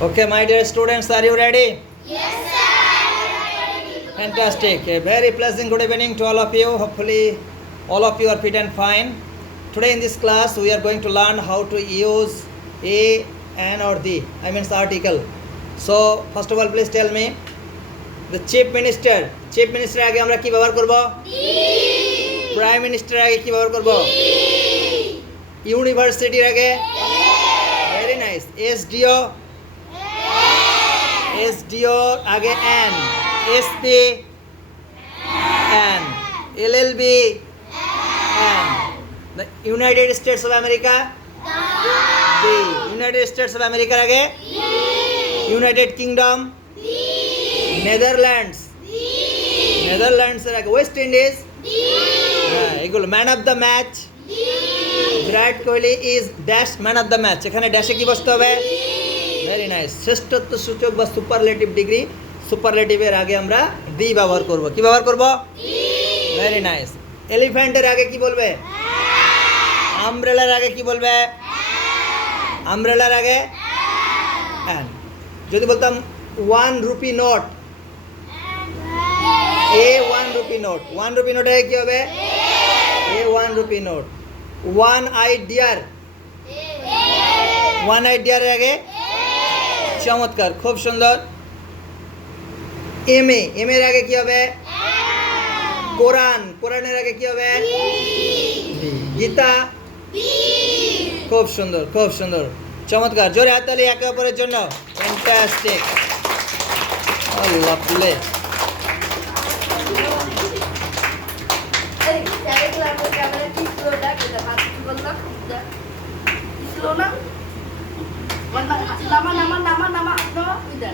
Okay, my dear students, are you ready? Yes, sir. Fantastic. A very pleasant good evening to all of you. Hopefully, all of you are fit and fine. Today in this class, we are going to learn how to use a, an, or the. I mean, article. So, first of all, please tell me the chief minister. Chief minister আগে আমরা কি ব্যবহার করব prime minister আগে কি ব্যবহার করব ইউনিভার্সিটির আগে ভেরি নাইস এসডিও SDO আগে an SP an LLB an the United States of America the United States of আমেরিকার আগে? ইউনাইটেড কিংডম নেদারল্যান্ডস নেদারল্যান্ডসের আগে। ওয়েস্ট ইন্ডিজ হ্যাঁ এগুলো man of the match Virat Kohli is dash man of the match এখানে ড্যাশে কি বসতে হবে? ভেরি নাইস শ্রেষ্ঠত্ব সূচক বা সুপারলেটিভ ডিগ্রি সুপারলেটিভের আগে আমরা দি ব্যবহার করব। কি ব্যবহার করব? ভেরি নাইস এলিফ্যান্টের আগে কি বলবে? আমব্রেলার আগে কি বলবে? আমব্রেলার আগে? অ্যান যদি বলতাম one rupee note a one rupee note one rupee note আগে কি হবে? A one rupee note one idea one I ডিয়ারের আগে? চমৎকার, খুব সুন্দর। এম এ এম এর আগে কি হবে? কোরআন, কোরআনের আগে কি হবে? গীতা। খুব সুন্দর খুব সুন্দর। চমৎকার, জোরে হাততালি একে অপরের জন্য। ফ্যান্টাস্টিক লাভলে না নামা নামা নামা নামা এটা